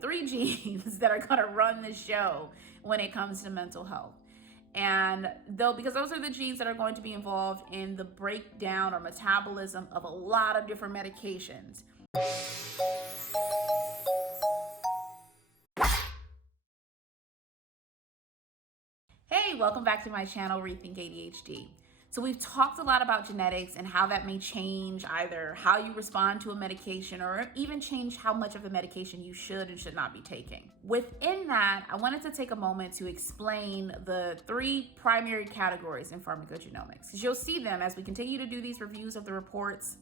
Three genes that are going to run the show when it comes to mental health. And because those are the genes that are going to be involved in the breakdown or metabolism of a lot of different medications. Hey, welcome back to my channel, Rethink ADHD. So we've talked a lot about genetics and how that may change either how you respond to a medication or even change how much of the medication you should and should not be taking. Within that, I wanted to take a moment to explain the three primary categories in pharmacogenomics, because you'll see them as we continue to do these reviews of the reports.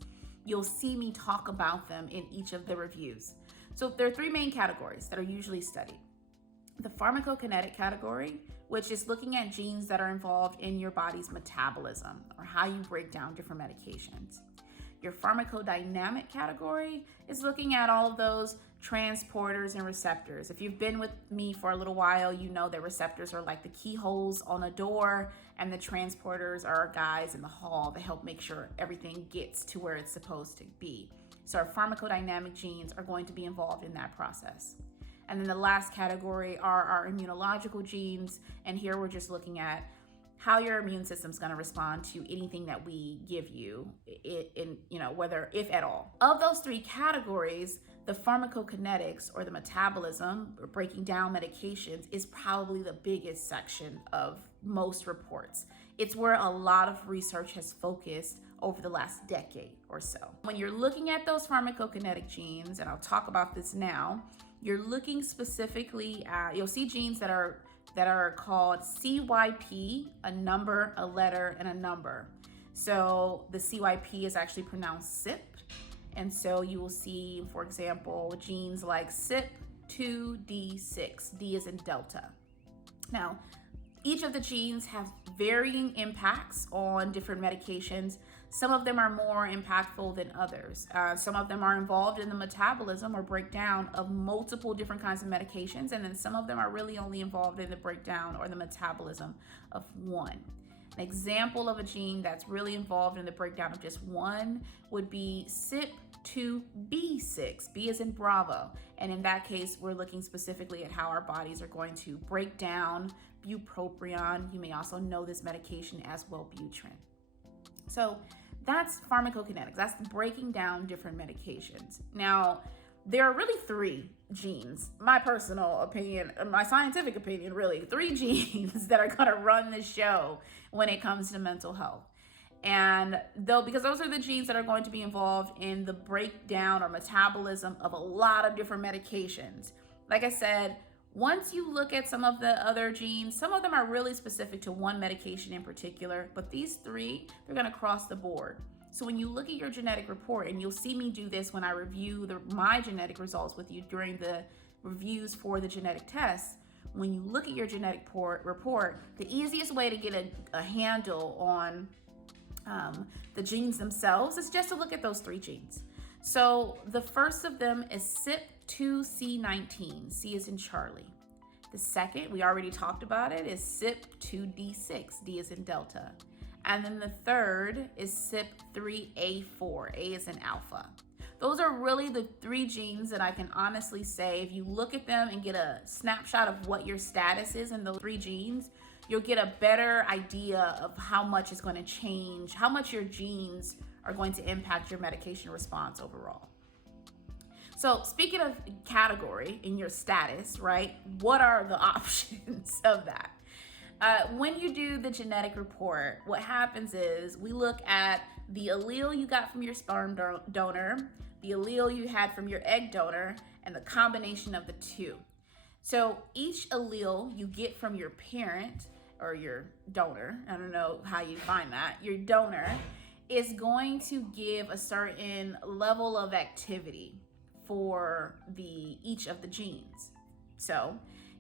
You'll see me talk about them in each of the reviews. So there are three main categories that are usually studied. The pharmacokinetic category, which is looking at genes that are involved in your body's metabolism or how you break down different medications. Your pharmacodynamic category is looking at all of those transporters and receptors. If you've been with me for a little while, you know that receptors are like the keyholes on a door, and the transporters are guys in the hall that help make sure everything gets to where it's supposed to be. So our pharmacodynamic genes are going to be involved in that process. And then the last category are our immunological genes. And here we're just looking at how your immune system is going to respond to anything that we give you, whether, if at all. Of those three categories, the pharmacokinetics, or the metabolism, or breaking down medications, is probably the biggest section of most reports. It's where a lot of research has focused over the last decade or so. When you're looking at those pharmacokinetic genes, and I'll talk about this now, you're looking specifically at, you'll see genes that are called CYP, a number, a letter, and a number. So the CYP is actually pronounced CYP. And so you will see, for example, genes like CYP2D6, D is in Delta. Now, each of the genes have varying impacts on different medications. Some of them are more impactful than others. Some of them are involved in the metabolism or breakdown of multiple different kinds of medications, and then some of them are really only involved in the breakdown or the metabolism of one. An example of a gene that's really involved in the breakdown of just one would be CYP2B6, B is in Bravo. And in that case, we're looking specifically at how our bodies are going to break down Bupropion. You may also know this medication as Wellbutrin. So that's pharmacokinetics. That's breaking down different medications. Now, there are really three genes, my personal opinion, my scientific opinion, really, three genes that are going to run the show when it comes to mental health. And because those are the genes that are going to be involved in the breakdown or metabolism of a lot of different medications. Like I said, once you look at some of the other genes, some of them are really specific to one medication in particular, but these three, they're going to cross the board. So when you look at your genetic report, and you'll see me do this when I review my genetic results with you during the reviews for the genetic tests, when you look at your genetic report, the easiest way to get a handle on the genes themselves is just to look at those three genes. So the first of them is CYP2C19, C is in Charlie. The second, we already talked about it, is CYP2D6, D is in Delta. And then the third is CYP3A4, A is in Alpha. Those are really the three genes that I can honestly say, if you look at them and get a snapshot of what your status is in those three genes, you'll get a better idea of how much is going to change, how much your genes are going to impact your medication response overall. So speaking of category in your status, right, what are the options of that? When you do the genetic report, what happens is we look at the allele you got from your sperm donor, the allele you had from your egg donor, and the combination of the two. So each allele you get from your parent or your donor, I don't know how you find that, your donor is going to give a certain level of activity for each of the genes. So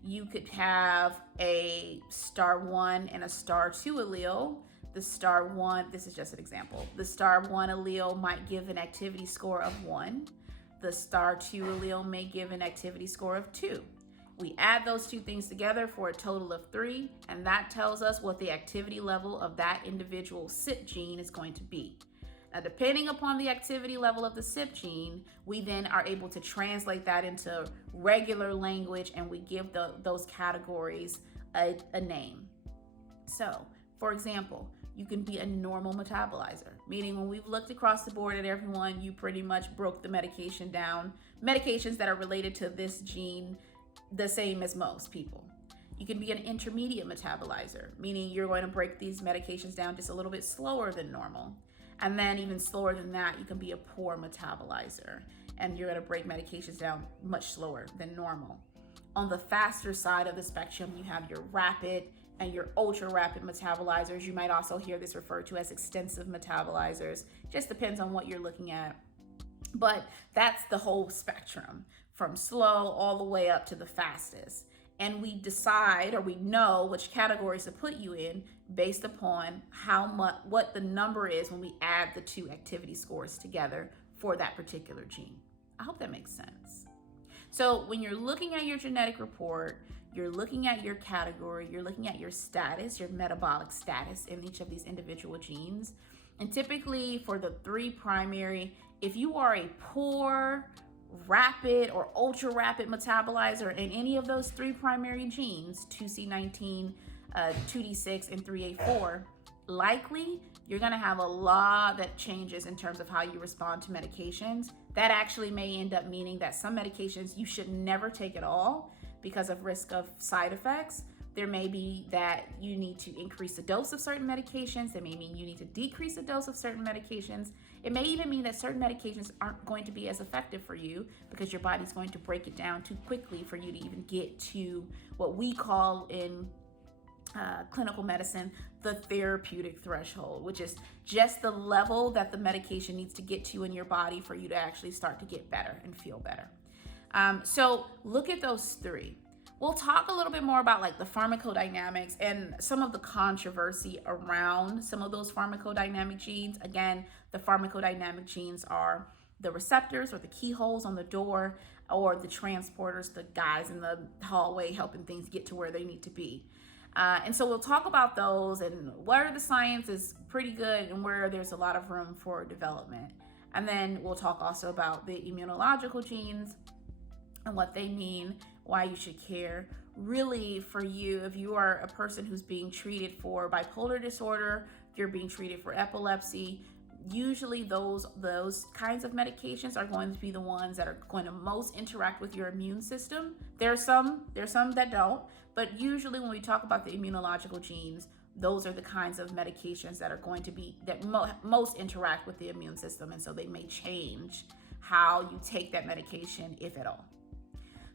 you could have a star 1 and a star 2 allele. The star 1, this is just an example, the star 1 allele might give an activity score of 1. The star 2 allele may give an activity score of 2. We add those two things together for a total of 3, and that tells us what the activity level of that individual CYP gene is going to be. Now, depending upon the activity level of the CYP gene, we then are able to translate that into regular language, and we give those categories a name. So, for example, you can be a normal metabolizer, meaning when we've looked across the board at everyone, you pretty much broke the medication down, medications that are related to this gene, the same as most people. You can be an intermediate metabolizer, meaning you're going to break these medications down just a little bit slower than normal. And then even slower than that, you can be a poor metabolizer, and you're going to break medications down much slower than normal. On the faster side of the spectrum, you have your rapid and your ultra rapid metabolizers. You might also hear this referred to as extensive metabolizers. Just depends on what you're looking at. But that's the whole spectrum, from slow all the way up to the fastest. And we decide, or we know which categories to put you in based upon what the number is when we add the two activity scores together for that particular gene. I hope that makes sense. So when you're looking at your genetic report, you're looking at your category, you're looking at your status, your metabolic status in each of these individual genes. And typically for the three primary, if you are a poor, rapid, or ultra rapid metabolizer in any of those three primary genes, 2C19, 2D6, and 3A4, likely you're going to have a lot that changes in terms of how you respond to medications. That actually may end up meaning that some medications you should never take at all because of risk of side effects. There may be that you need to increase the dose of certain medications. That may mean you need to decrease the dose of certain medications. It may even mean that certain medications aren't going to be as effective for you because your body's going to break it down too quickly for you to even get to what we call in clinical medicine the therapeutic threshold, which is just the level that the medication needs to get to in your body for you to actually start to get better and feel better. So look at those three. We'll talk a little bit more about like the pharmacodynamics and some of the controversy around some of those pharmacodynamic genes. Again, the pharmacodynamic genes are the receptors or the keyholes on the door, or the transporters, the guys in the hallway helping things get to where they need to be. And so we'll talk about those and where the science is pretty good and where there's a lot of room for development. And then we'll talk also about the immunological genes and what they mean, why you should care. Really, for you, if you are a person who's being treated for bipolar disorder, if you're being treated for epilepsy, usually those kinds of medications are going to be the ones that are going to most interact with your immune system. There's some that don't, but usually when we talk about the immunological genes, those are the kinds of medications that are going to be that most interact with the immune system, and so they may change how you take that medication, if at all.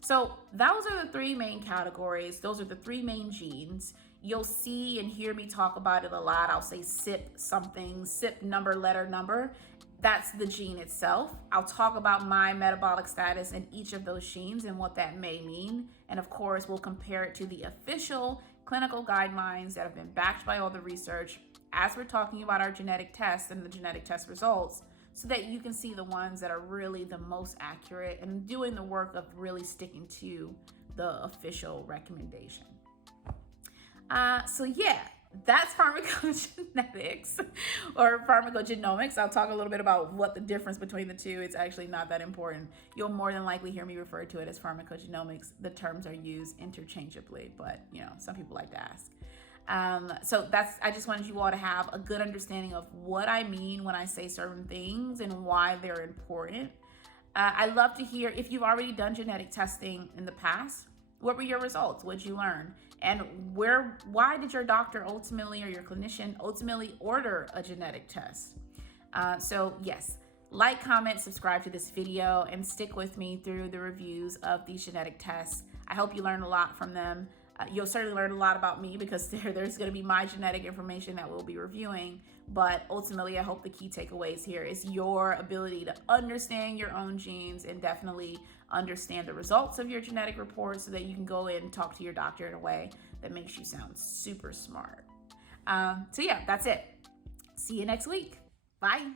So those are the three main categories. Those are the three main genes. You'll see and hear me talk about it a lot. I'll say CYP something, CYP number, letter number. That's the gene itself. I'll talk about my metabolic status in each of those genes and what that may mean. And of course, we'll compare it to the official clinical guidelines that have been backed by all the research as we're talking about our genetic tests and the genetic test results, so that you can see the ones that are really the most accurate and doing the work of really sticking to the official recommendation. So yeah, that's pharmacogenetics or pharmacogenomics. I'll talk a little bit about what the difference between the two. It's actually not that important. You'll more than likely hear me refer to it as pharmacogenomics. The terms are used interchangeably, but some people like to ask. So I just wanted you all to have a good understanding of what I mean when I say certain things and why they're important. I love to hear if you've already done genetic testing in the past. What were your results? What did you learn? And why did your doctor ultimately, or your clinician ultimately, order a genetic test? So yes, like, comment, subscribe to this video, and stick with me through the reviews of these genetic tests. I hope you learn a lot from them. You'll certainly learn a lot about me because there's going to be my genetic information that we'll be reviewing. But ultimately, I hope the key takeaways here is your ability to understand your own genes and definitely understand the results of your genetic report so that you can go in and talk to your doctor in a way that makes you sound super smart. So yeah, that's it. See you next week. Bye.